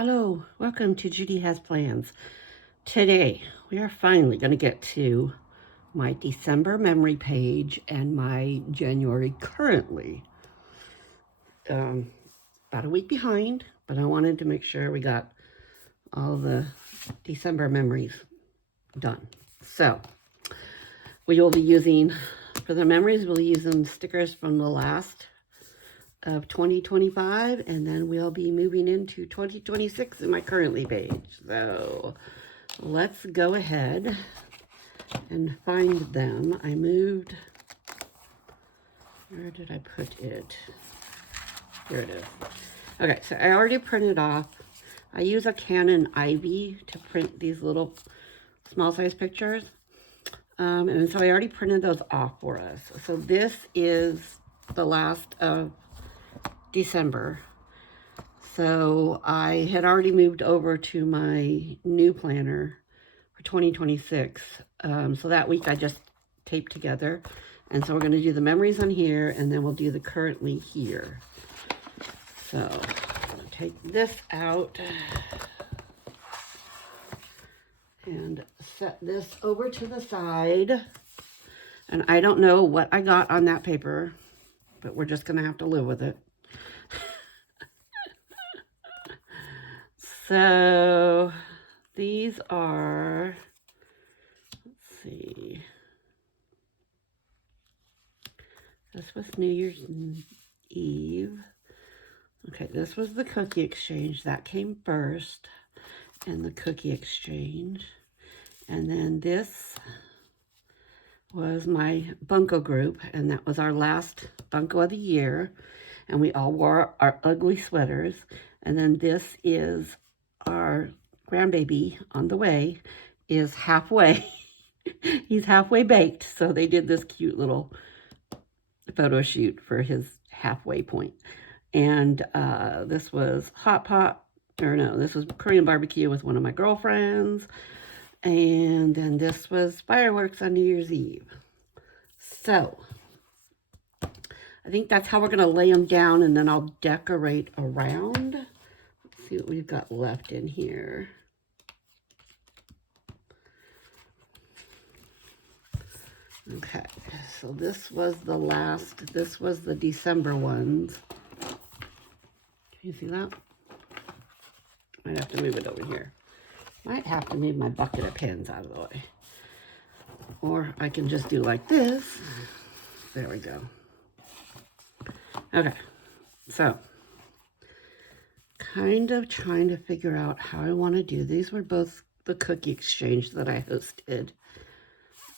Hello, welcome to Judy Has Plans. Today, we are finally going to get to my December memory page and my January currently. About a week behind, but I wanted to make sure we got all the December memories done. So, we will be using, for the memories, we'll be using stickers from the last of 2025, and then we'll be moving into 2026 in my currently page. So let's go ahead and find them. I moved, where did I put it? Here it is. Okay, so I already printed off. I use a Canon Ivy to print these little small size pictures. And so I already printed those off for us. So this is the last of December. So I had already moved over to my new planner for 2026. So that week I just taped together. And so we're going to do the memories on here, and then we'll do the currently here. So I'm going to take this out and set this over to the side. And I don't know what I got on that paper, but we're just going to have to live with it. So these are, let's see, this was New Year's Eve. Okay, this was the cookie exchange. That came first, and the cookie exchange. And then this was my bunko group, and that was our last bunko of the year. And we all wore our ugly sweaters. And then this is our grandbaby on the way, is halfway. He's halfway baked, so they did this cute little photo shoot for his halfway point. And this was this was Korean barbecue with one of my girlfriends. And then this was fireworks on New Year's Eve. So I think that's how we're going to lay them down, and then I'll decorate around. Let's see what we've got left in here. Okay, so this was the December ones. Can you see that? Might have to move it over here. Might have to move my bucket of pins out of the way. Or I can just do like this. There we go. Okay, so kind of trying to figure out how I want to do. These were both the cookie exchange that I hosted.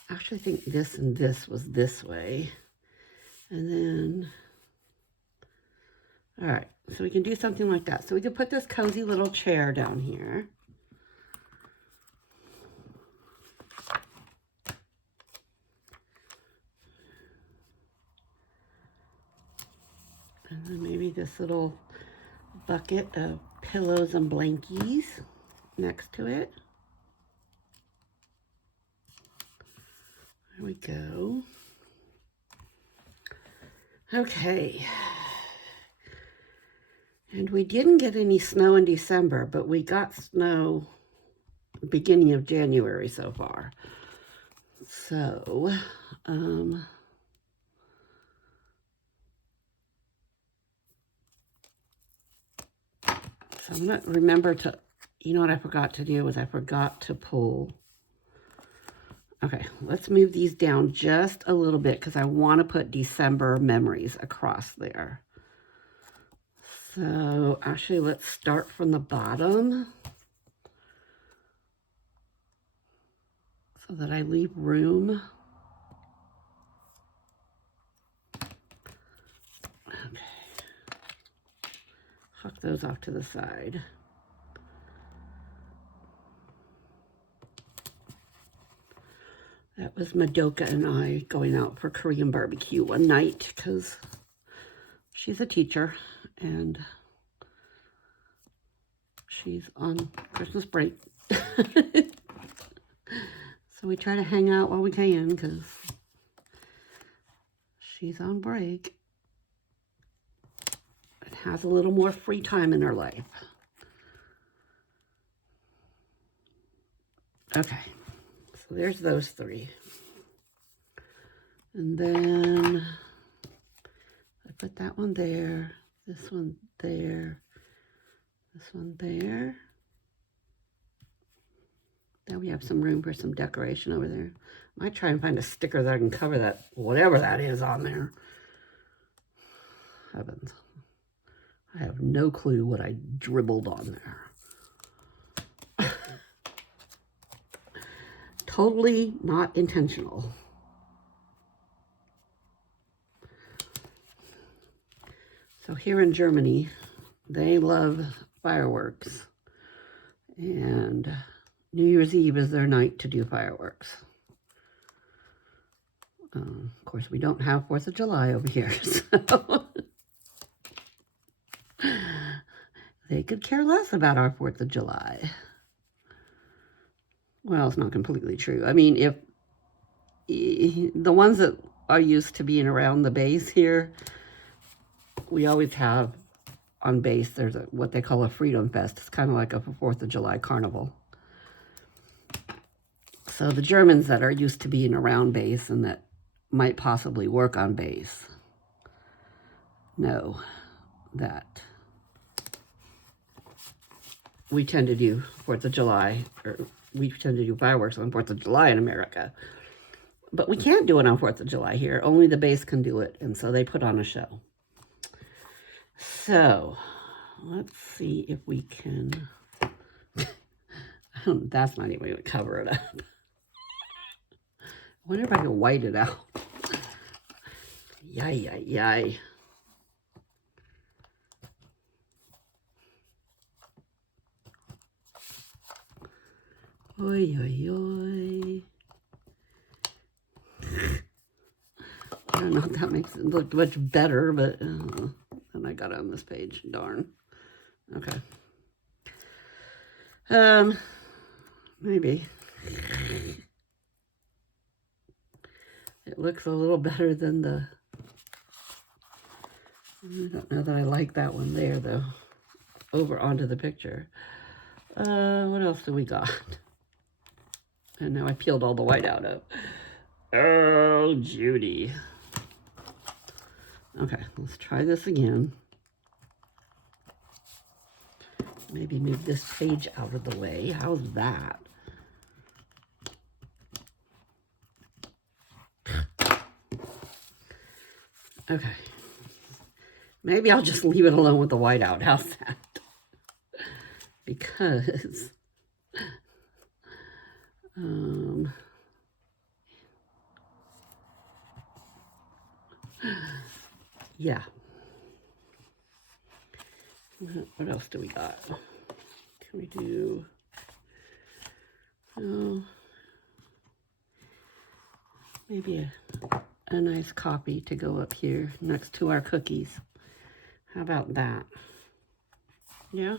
I actually think this and this was this way. And then, all right, so we can do something like that. So we can put this cozy little chair down here. And then maybe this little bucket of pillows and blankies next to it. There we go. Okay. And we didn't get any snow in December, but we got snow beginning of January so far. So, I'm going to remember to, you know what I forgot to do was I forgot to pull. Okay, let's move these down just a little bit because I want to put December memories across there. So actually, let's start from the bottom so that I leave room. Okay. Huck those off to the side. That was Madoka and I going out for Korean barbecue one night because she's a teacher and she's on Christmas break. So we try to hang out while we can because she's on break and has a little more free time in her life. Okay, so there's those three. And then I put that one there, this one there, this one there. Now we have some room for some decoration over there. I might try and find a sticker that I can cover that, whatever that is on there. Heavens. I have no clue what I dribbled on there. Totally not intentional. So here in Germany, they love fireworks. And New Year's Eve is their night to do fireworks. Of course, we don't have 4th of July over here, so they could care less about our 4th of July. Well, it's not completely true. I mean, if the ones that are used to being around the base here, we always have on base, there's what they call a Freedom Fest. It's kind of like a 4th of July carnival. So the Germans that are used to being around base and that might possibly work on base know that we tend to do 4th of July, or we tend to do fireworks on 4th of July in America. But we can't do it on 4th of July here. Only the base can do it, and so they put on a show. So, let's see if we can... That's not even going to cover it up. I wonder if I can white it out. Yay, yay, yay. Oi, oi, oi. I don't know if that makes it look much better, but then I got it on this page. Darn. Okay. Maybe. It looks a little better than the... I don't know that I like that one there, though. Over onto the picture. What else do we got? And now I peeled all the white out of. Oh, Judy. Okay, let's try this again. Maybe move this page out of the way. How's that? Okay. Maybe I'll just leave it alone with the white out. How's that? Because yeah. What else do we got? Can we do... Oh, maybe a nice copy to go up here next to our cookies. How about that? Yeah.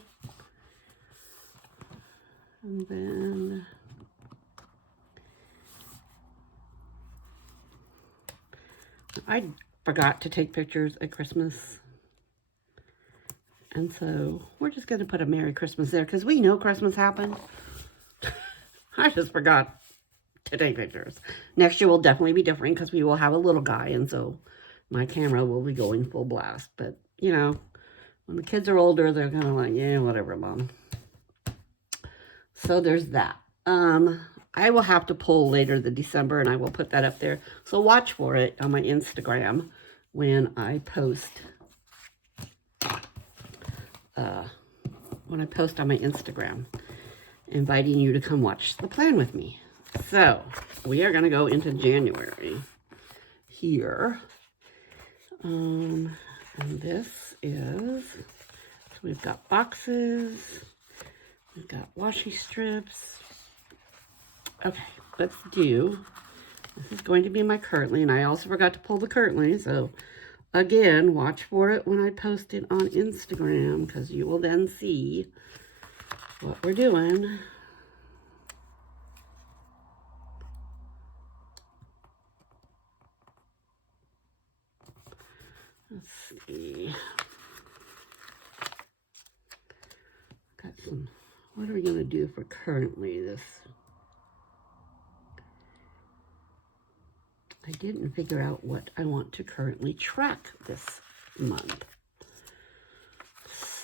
And then I forgot to take pictures at Christmas. And so we're just going to put a Merry Christmas there because we know Christmas happened. I just forgot to take pictures. Next year will definitely be different because we will have a little guy. And so my camera will be going full blast. But, you know, when the kids are older, they're kind of like, yeah, whatever, Mom. So there's that. I will have to pull later the December, and I will put that up there. So watch for it on my Instagram when I post. On my Instagram, inviting you to come watch the plan with me. So we are going to go into January here. And this is, so we've got boxes. We've got washi strips. Okay, let's do, this is going to be my curtly, and I also forgot to pull the curtly, so again, watch for it when I post it on Instagram, because you will then see what we're doing. Let's see. Got some, what are we going to do for currently this? I didn't figure out what I want to currently track this month.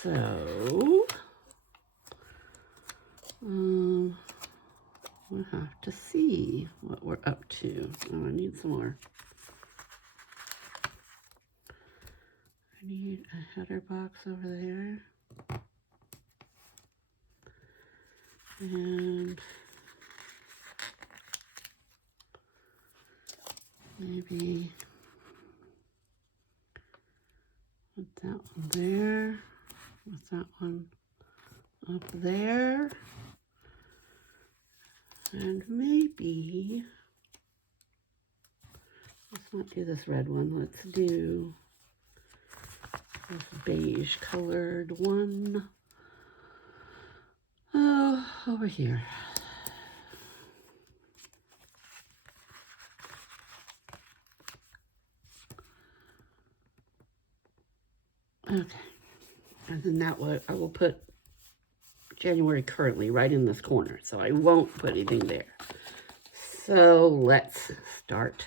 So, we'll have to see what we're up to. Oh, I need some more. I need a header box over there. And maybe put that one there. What's that one up there? And maybe, let's not do this red one. Let's do this beige colored one. Oh, over here. Okay. And then that way I will put January currently right in this corner. So I won't put anything there. So let's start.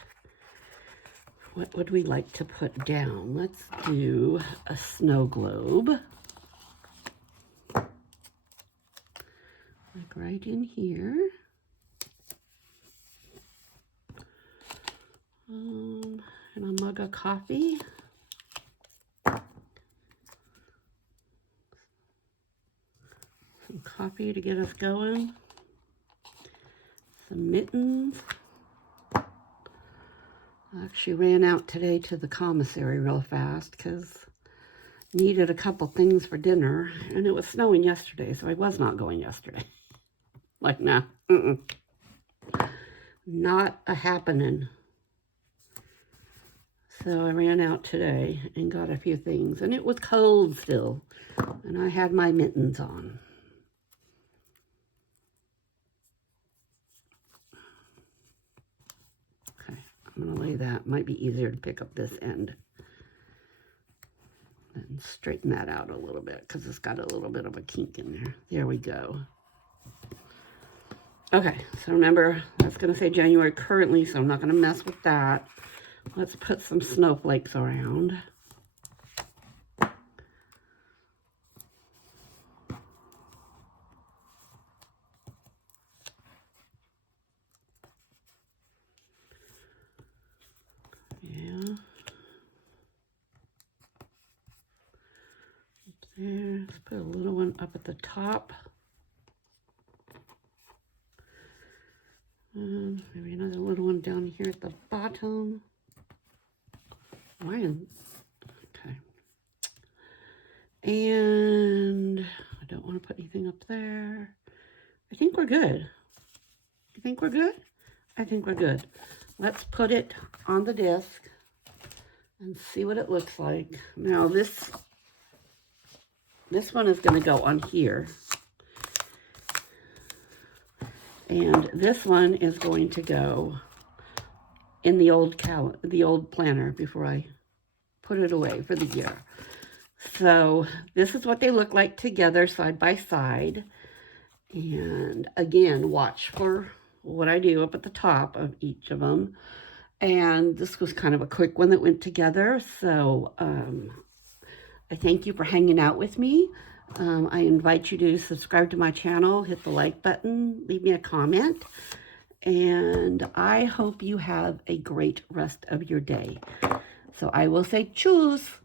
What would we like to put down? Let's do a snow globe. Like right in here. And a mug of coffee. Some coffee to get us going. Some mittens. I actually ran out today to the commissary real fast because needed a couple things for dinner, and it was snowing yesterday, so I was not going yesterday. Like, nah, not a happening. So I ran out today and got a few things, and it was cold still, and I had my mittens on. I'm going to lay that. Might be easier to pick up this end and straighten that out a little bit because it's got a little bit of a kink in there. There we go. Okay, so remember, that's going to say January currently, so I'm not going to mess with that. Let's put some snowflakes around. There, let's put a little one up at the top. Maybe another little one down here at the bottom. Okay. And I don't want to put anything up there. I think we're good. You think we're good? I think we're good. Let's put it on the disc and see what it looks like. Now this one is going to go on here. And this one is going to go in the old planner before I put it away for the year. So this is what they look like together side by side. And again, watch for what I do up at the top of each of them. And this was kind of a quick one that went together. So I thank you for hanging out with me. I invite you to subscribe to my channel, hit the like button, leave me a comment, and I hope you have a great rest of your day. So I will say tschüss.